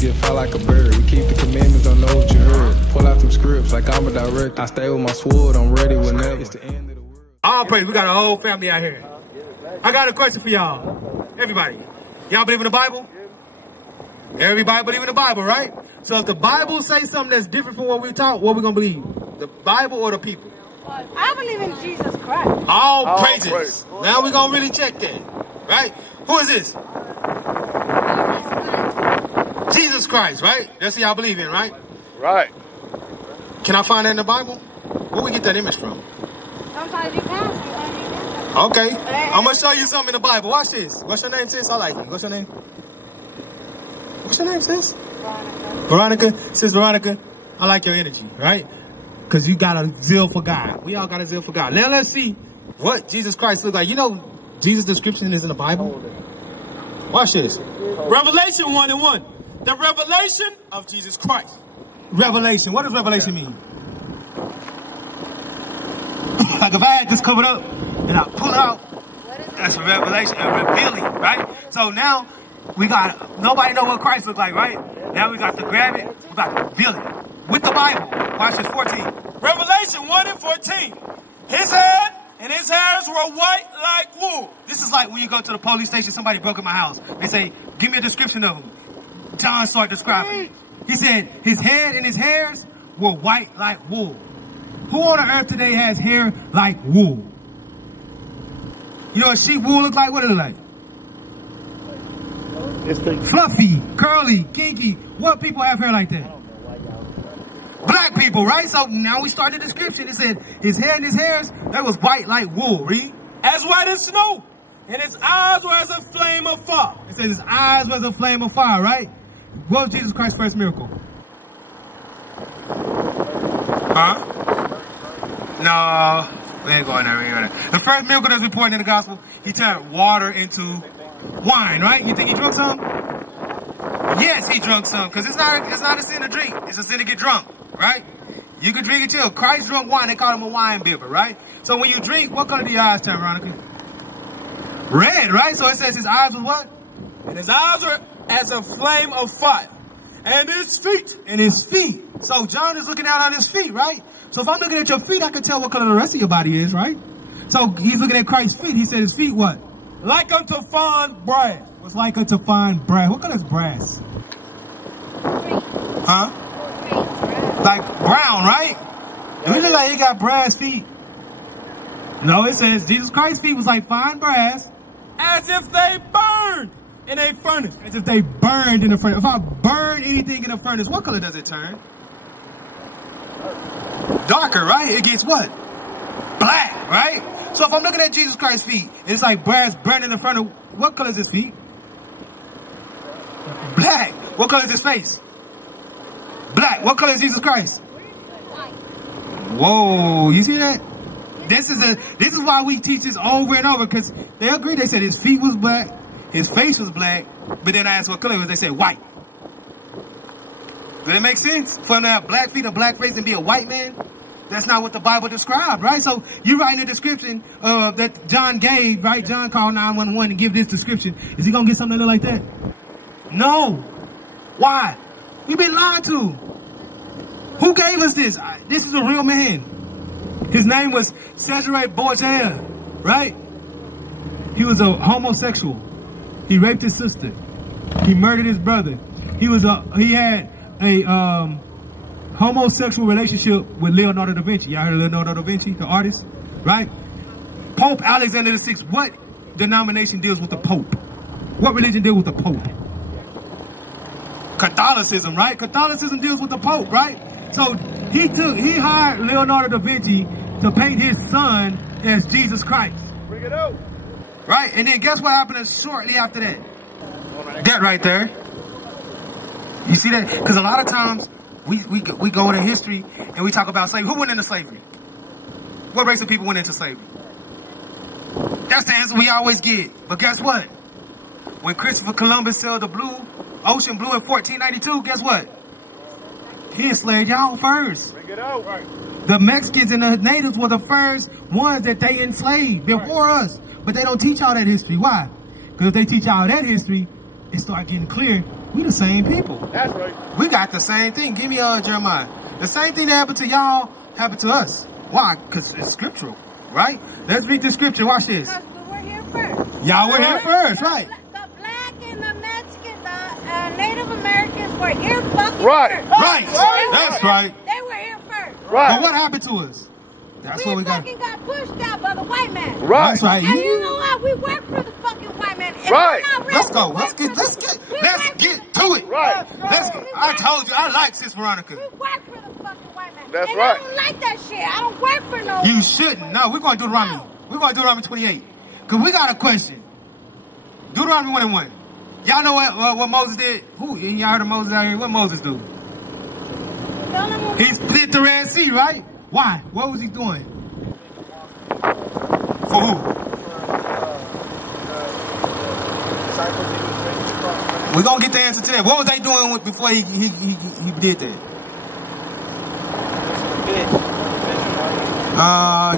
get fly like a bird. We keep the commandments, don't know what you heard. Pull out some scripts like I'm a director. I stay with my sword, I'm ready whenever. It's the end of the world. All praise, we got a whole family out here. I got a question for y'all. Everybody. Y'all believe in the Bible? Everybody believe in the Bible, right? So if the Bible says something that's different from what we taught, what we gonna believe? The Bible or the people? I believe in Jesus Christ. All praises. Now we're gonna really check that. Right? Who is this? Jesus Christ, right? That's what y'all believe in, right? Right. Can I find that in the Bible? Where we get that image from? Sometimes you can, sometimes you can't. Okay. I'm gonna show you something in the Bible. Watch this. What's your name, sis? I like it. What's your name? What's your name, sis? Veronica. Sis Veronica, I like your energy, right? Because you got a zeal for God. We all got a zeal for God. Now let's see what Jesus Christ looked like. You know, Jesus' description is in the Bible. Watch this. Revelation 1:1. The revelation of Jesus Christ. Revelation. What does revelation mean? Like if I had this covered up and I pull it out, that's a revelation, a revealing, right? So now we got, nobody know what Christ looked like, right? Now we got to grab it, we got to reveal it with the Bible. Watch this, 14. Revelation 1:14. His head and his hairs were white like wool. This is like when you go to the police station, somebody broke in my house. They say, give me a description of him. John started describing. He said, his head and his hairs were white like wool. Who on the earth today has hair like wool? You know what sheep wool look like? What it look like? Fluffy, curly, kinky. What people have hair like that? Black people, right? So now we start the description. It said his hair and his hairs, that was white like wool. Read. As white as snow. And his eyes were as a flame of fire. It says his eyes was a flame of fire, right? What was Jesus Christ's first miracle? Huh? No, we ain't going there. We ain't going there. The first miracle that's reported in the gospel, he turned water into wine, right? You think he drunk some? Yes, he drunk some, because it's not a sin to drink. It's a sin to get drunk, right? You can drink it too. Christ drunk wine, they call him a wine bibber, right? So when you drink, what color do your eyes turn, Veronica? Red, right? So it says his eyes was what? And his eyes were as a flame of fire. And his feet. And his feet. So John is looking out on his feet, right? So if I'm looking at your feet, I can tell what color the rest of your body is, right? So he's looking at Christ's feet. He said his feet what? Like unto fine brass. What's like unto fine brass? What color is brass? Huh? Like brown, right? And we look like he got brass feet. No, it says Jesus Christ's feet was like fine brass. As if they burned in a furnace. As if they burned in a furnace. If I burn anything in a furnace, what color does it turn? Darker, right? It gets what? Black, right? So if I'm looking at Jesus Christ's feet, and it's like brass burning in the furnace, what color is his feet? Black. What color is his face? Black. What color is Jesus Christ? Whoa, you see that? This is why we teach this over and over, because they agree. They said his feet was black, his face was black, but then I asked what color it was, they said white. Does it make sense? For him to have black feet, a black face, and be a white man? That's not what the Bible described, right? So you writing the description that John gave, right? John called 911 and give this description. Is he going to get something that look like that? No. Why? We've been lied to. Who gave us this? This is a real man. His name was Cesare Borgia, right? He was a homosexual. He raped his sister. He murdered his brother. He had a homosexual relationship with Leonardo da Vinci. Y'all heard of Leonardo da Vinci, the artist, right? Pope Alexander VI. What denomination deals with the Pope? What religion deals with the Pope? Catholicism, right? Catholicism deals with the Pope, right? So he hired Leonardo da Vinci to paint his son as Jesus Christ. Bring it out. Right? And then guess what happened shortly after that? That right there. You see that? Because a lot of times we go into history and we talk about slavery. Who went into slavery? What race of people went into slavery? That's the answer we always get. But guess what? When Christopher Columbus sailed the ocean blue in 1492, guess what? He enslaved y'all first. Bring it out. Right. The Mexicans and the natives were the first ones that they enslaved before us. But they don't teach y'all that history. Why? Because if they teach y'all that history, it start getting clear We the same people. That's right. We got the same thing. Give me Jeremiah. The same thing that happened to y'all happened to us. Why? Because it's scriptural, right? Let's read the scripture. Watch this. Because we were here first. Y'all were here first, right? The black and the Mexican, the Native Americans were here fucking Right. first. Right. That's right. They were here first. Right. But what happened to us? That's what we got. fucking got pushed out by the white man. Right. That's right. And you know what? We work for the fucking white man. If Right. we're not real, Let's go. we Let's work get for the- we let's work get for- to it. Right. I told you I like Sis Veronica. We work for the fucking white man. That's and right. I don't like that shit. I don't work for no. You shouldn't. No, we're going to Deuteronomy. We're going to Deuteronomy 28. Because we got a question. Deuteronomy 1:1. Y'all know what Moses did? Who? Y'all heard of Moses out here? What Moses do? Tell them what- He split the Red Sea, right? Why? What was he doing? For who? We're going to get the answer to that. What was they doing before he did that?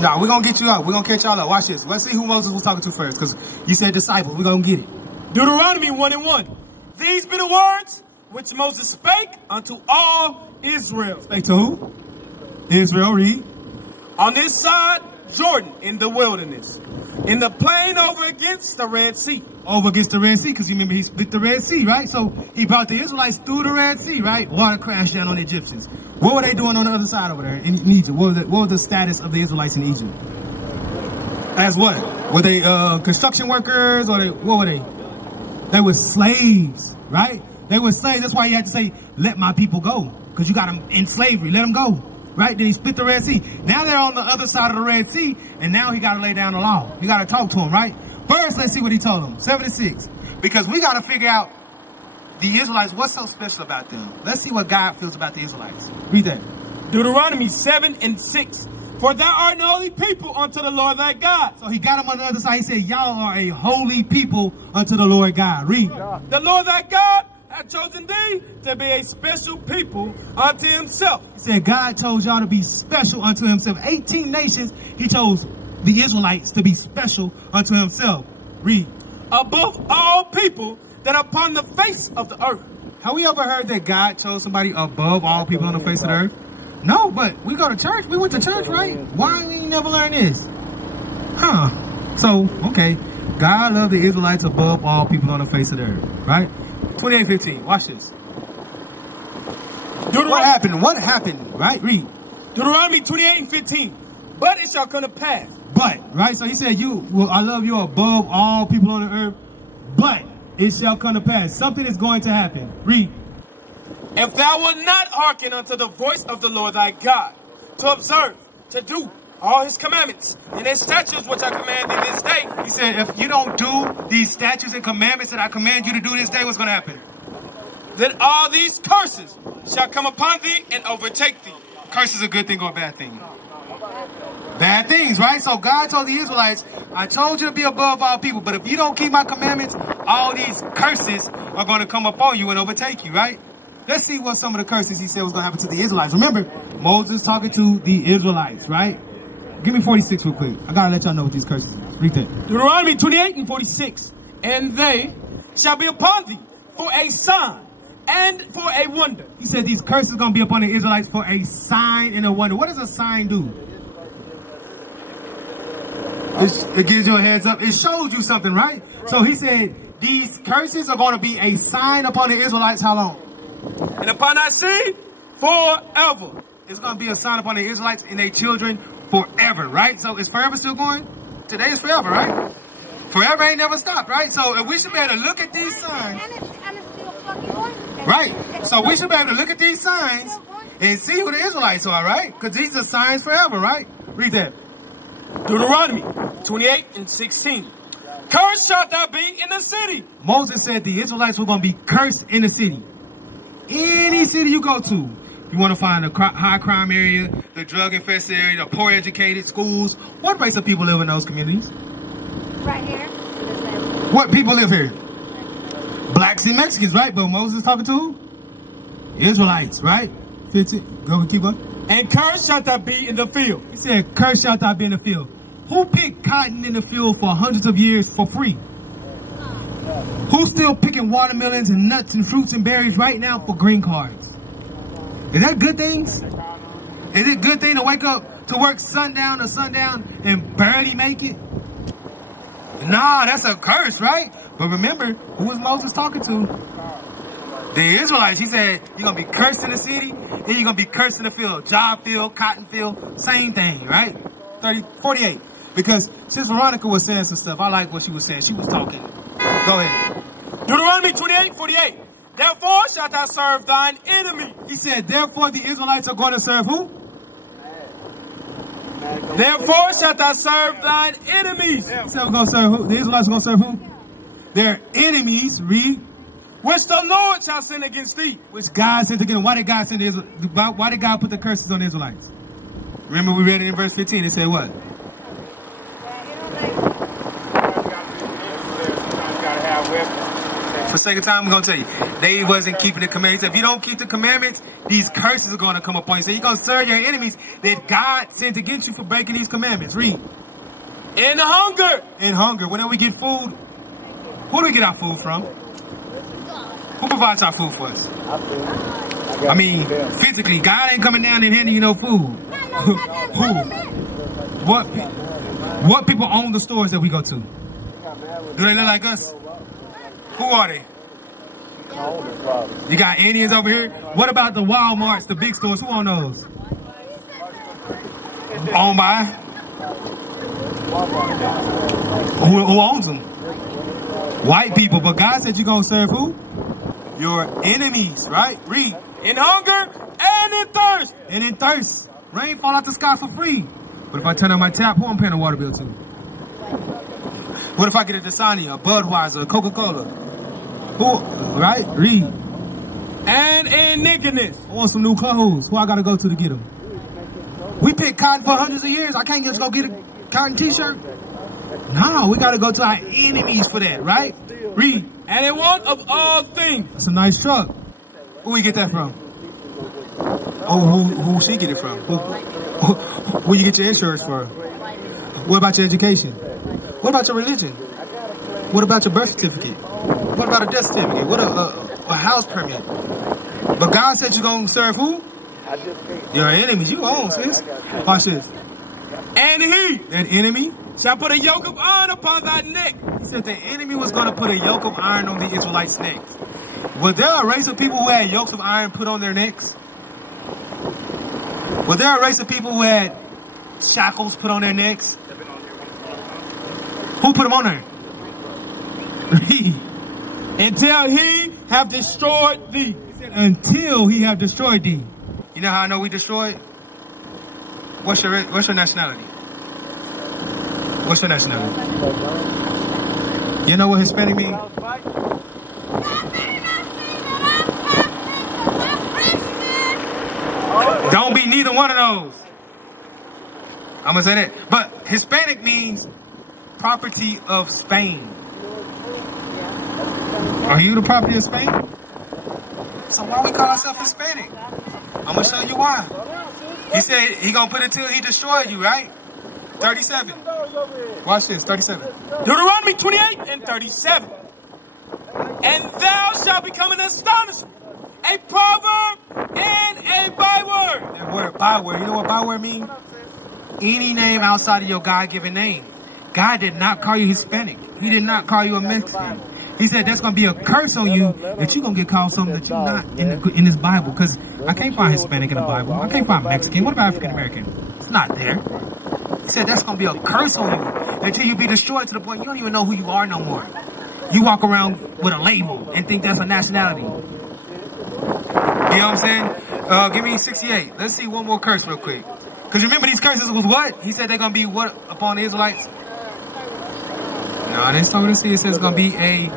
No, we're going to get you up. We're going to catch y'all up. Watch this. Let's see who Moses was talking to first, because you said disciples. We're going to get it. Deuteronomy 1:1. These be the words which Moses spake unto all Israel. Spake to who? Israel, read. On this side, Jordan in the wilderness, in the plain over against the Red Sea. Over against the Red Sea, because you remember he split the Red Sea, right? So he brought the Israelites through the Red Sea, right? Water crashed down on the Egyptians. What were they doing on the other side over there in Egypt? What was the status of the Israelites in Egypt? As what? Were they construction workers, or what were they? They were slaves, right? They were slaves. That's why he had to say, let my people go, because you got them in slavery. Let them go, right? Then he split the Red Sea. Now they're on the other side of the Red Sea, and now he got to lay down the law. You got to talk to them, right? First, let's see what he told them. 7-6. Because we got to figure out the Israelites, what's so special about them? Let's see what God feels about the Israelites. Read that. Deuteronomy 7:6. For thou art an holy people unto the Lord thy God. So he got them on the other side. He said, y'all are a holy people unto the Lord God. Read. The Lord thy God hath chosen thee to be a special people unto himself. He said, God chose y'all to be special unto himself. 18 nations, he chose the Israelites to be special unto himself. Read. Above all people that are upon the face of the earth. Have we ever heard that God chose somebody above all people on the face of the earth? No, but we go to church. We went to church, right? Why we never learn this? Huh. So, okay. God loved the Israelites above all people on the face of the earth, right? 28:15. Watch this. What happened? What happened? Right? Read. Deuteronomy 28:15. But it shall come to pass. But, right? So he said, I love you above all people on the earth, but it shall come to pass. Something is going to happen. Read. If thou wilt not hearken unto the voice of the Lord thy God, to observe, to do all his commandments and his statutes which I command thee this day. He said, if you don't do these statutes and commandments that I command you to do this day, what's going to happen? Then all these curses shall come upon thee and overtake thee. Curse is a good thing or a bad thing? Bad things, right? So God told the Israelites, I told you to be above all people, but if you don't keep my commandments, all these curses are going to come upon you and overtake you, right? Let's see what some of the curses he said was going to happen to the Israelites. Remember, Moses talking to the Israelites, right? Give me 46 real quick. I got to let y'all know what these curses are. Read that. Deuteronomy 28:46. And they shall be upon thee for a sign and for a wonder. He said these curses are going to be upon the Israelites for a sign and a wonder. What does a sign do? It gives you a heads up. It shows you something, right? So he said these curses are going to be a sign upon the Israelites. How long? And upon thy seed forever. It's going to be a sign upon the Israelites and their children forever, right? So is forever still going? Today is forever, right? Forever ain't never stopped, right? So if we should be able to look at these signs. And it's still fucking going. Right. So we should be able to look at these signs and see who the Israelites are, right? Because these are signs forever, right? Read that. Deuteronomy 28:16. Cursed shalt thou be in the city. Moses said the Israelites were going to be cursed in the city. Any city you go to, you want to find a high crime area, the drug infested area, the poor educated schools. What race of people live in those communities? Right here. What people live here? Blacks and Mexicans, right? But Moses is talking to who? Israelites, right? 15. Go, keep going. And cursed shalt thou be in the field. He said, cursed shalt thou be in the field. Who picked cotton in the field for hundreds of years for free? Who's still picking watermelons and nuts and fruits and berries right now for green cards? Is that good things? Is it a good thing to wake up to work sundown to sundown and barely make it? Nah, that's a curse, right? But remember, who was Moses talking to? The Israelites. He said, you're going to be cursed in the city, and you're going to be cursed in the field. Job field, cotton field, same thing, right? 48. Because since Veronica was saying some stuff, I like what she was saying. She was talking. Go ahead. Deuteronomy 28:48. Therefore shalt thou serve thine enemy. He said, therefore the Israelites are going to serve who? Therefore shalt thou serve thine enemies. He said we're going to serve who? The Israelites are going to serve who? Their enemies, read. Which the Lord shall send against thee. Which God sent against. Why did God send the Israelites? Why did God put the curses on the Israelites? Remember we read it in verse 15. It said what? For sake of time, I'm going to tell you. They wasn't keeping the commandments. If you don't keep the commandments, these curses are going to come upon you. So you're going to serve your enemies that God sent against you for breaking these commandments. Read. In hunger. In hunger. Whenever we get food, who do we get our food from? Who provides our food for us? I mean, physically, God ain't coming down and handing you no food. Who? What people own the stores that we go to? Do they look like us? Who are they? You got Indians over here? What about the Walmarts, the big stores? Who own those? Owned by? Who owns them? White people. But God said you're going to serve who? Your enemies, right? Read. In hunger and in thirst. And in thirst. Rain fall out the sky for free. But if I turn on my tap, who I'm paying the water bill to? What if I get a Dasani, a Budweiser, a Coca-Cola? Who? Right? Read. And in nakedness. I want some new clothes. Who I got to go to get them? We pick cotton for hundreds of years. I can't just go get a cotton t-shirt. No, we got to go to our enemies for that, right? Read. And in want of all things. That's a nice truck. Who we get that from? Oh, who she get it from? Who you get your insurance for? What about your education? What about your religion? What about your birth certificate? What about a death certificate? What a house permit? But God said you're going to serve who? Your enemies. You own, sis. Watch this. And he, that enemy, shall put a yoke of iron upon thy neck. He said the enemy was going to put a yoke of iron on the Israelites' necks. Was there a race of people who had yokes of iron put on their necks? Was there a race of people who had shackles put on their necks? Who put them on there? Until he have destroyed thee. Until he have destroyed thee. You know how I know we destroyed? What's your nationality? What's your nationality? You know what Hispanic means? Don't be neither one of those. I'm going to say that. But Hispanic means property of Spain. Are you the property of Spain? So why we call ourselves Hispanic? I'm going to show you why. He said he going to put it till he destroyed you, right? 37. Watch this, 37. Deuteronomy 28:37. And thou shalt become an astonishment, a proverb, and a byword. That word, byword, you know what byword means? Any name outside of your God-given name. God did not call you Hispanic. He did not call you a Mexican. He said there's going to be a curse on you that you're going to get called something that you're not in this Bible. Because I can't find Hispanic in the Bible. I can't find Mexican. What about African American? It's not there. He said that's going to be a curse on you until you be destroyed to the point you don't even know who you are no more. You walk around with a label and think that's a nationality. You know what I'm saying? Give me 68. Let's see one more curse real quick. Because remember these curses was what? He said they're going to be what upon the Israelites? No, that's not what it says. It says it's going to be a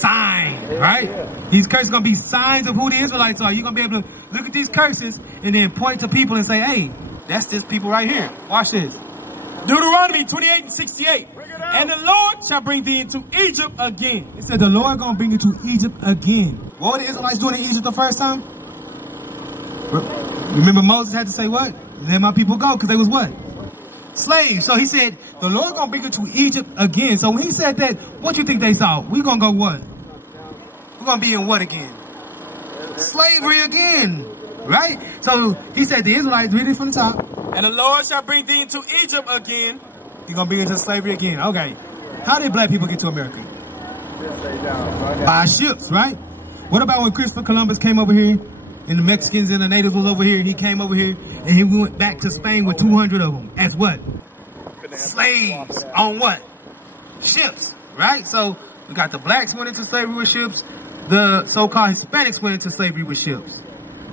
sign, right? These curses are going to be signs of who the Israelites are. You're going to be able to look at these curses and then point to people and say, hey, that's this people right here. Watch this. Deuteronomy 28:68. And the Lord shall bring thee into Egypt again. It said the Lord going to bring you to Egypt again. What were the Israelites doing in Egypt the first time? Remember Moses had to say what? Let my people go, because they was what? Slaves. So he said, the Lord gonna bring you to Egypt again. So when he said that, what you think they saw? We gonna go what? We're gonna be in what again? Slavery again. Right? So he said the Israelites, read it from the top. And the Lord shall bring thee into Egypt again. You're gonna be into slavery again. Okay. How did black people get to America? By ships, right? What about when Christopher Columbus came over here and the Mexicans and the natives was over here? He came over here and he went back to Spain with 200 of them as what? Slaves. On what? Ships, right? So we got the blacks went into slavery with ships. The so-called Hispanics went into slavery with ships.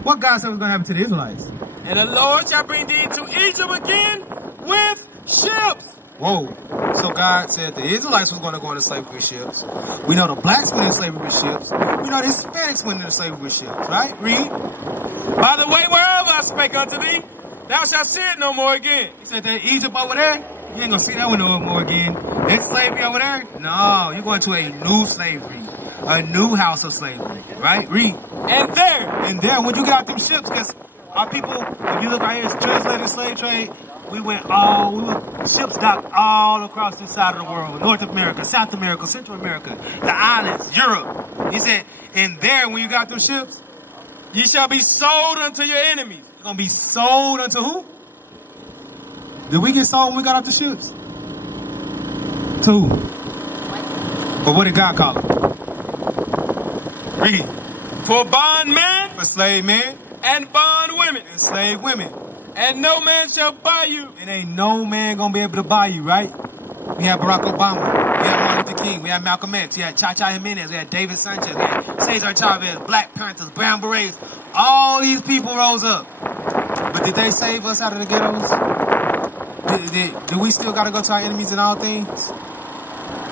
What God said was going to happen to the Israelites? And the Lord shall bring thee into Egypt again with ships. Whoa. So God said the Israelites was going to go into slavery with ships. We know the blacks went into slavery with ships. We know the Hispanics went into slavery with ships, right? Read. By the way, wherever I spake unto thee, thou shalt see it no more again. He said that Egypt over there, you ain't going to see that one no more again. That slavery over there? No, you're going to a new slavery. A new house of slavery, right? Read. And there, when you get out them ships, because our people, if you look right here, it's translated slave trade. Ships docked all across this side of the world. North America, South America, Central America, the islands, Europe. He said, and there, when you got them ships, ye shall be sold unto your enemies. You're going to be sold unto who? Did we get sold when we got off the ships? To who? But what did God call them? Read. For bondmen, for slave men, and bondwomen, and slave women. And no man shall buy you. And ain't no man gonna be able to buy you, right? We had Barack Obama, we had Martin Luther King, we had Malcolm X, we had Cha-Cha Jimenez, we had David Sanchez, we had Cesar Chavez, Black Panthers, Brown Berets. All these people rose up. But did they save us out of the ghettos? Do we still gotta go to our enemies in all things?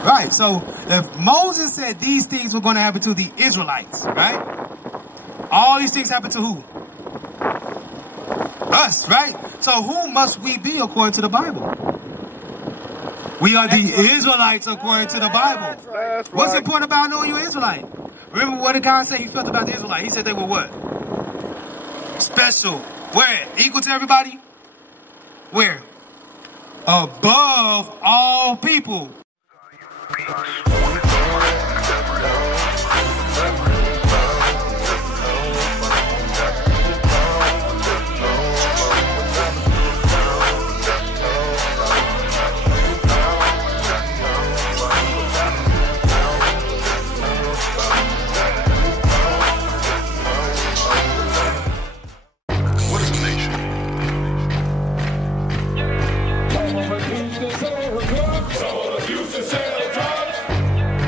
Right, so if Moses said these things were gonna happen to the Israelites, right? All these things happen to who? Us, right? So who must we be according to the Bible? We are the Israelites according to the Bible. That's right. What's important about knowing you're Israelite? Remember what did God say he felt about the Israelites? He said they were what? Special. Where? Equal to everybody? Where? Above all people.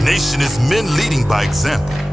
Nation is men leading by example.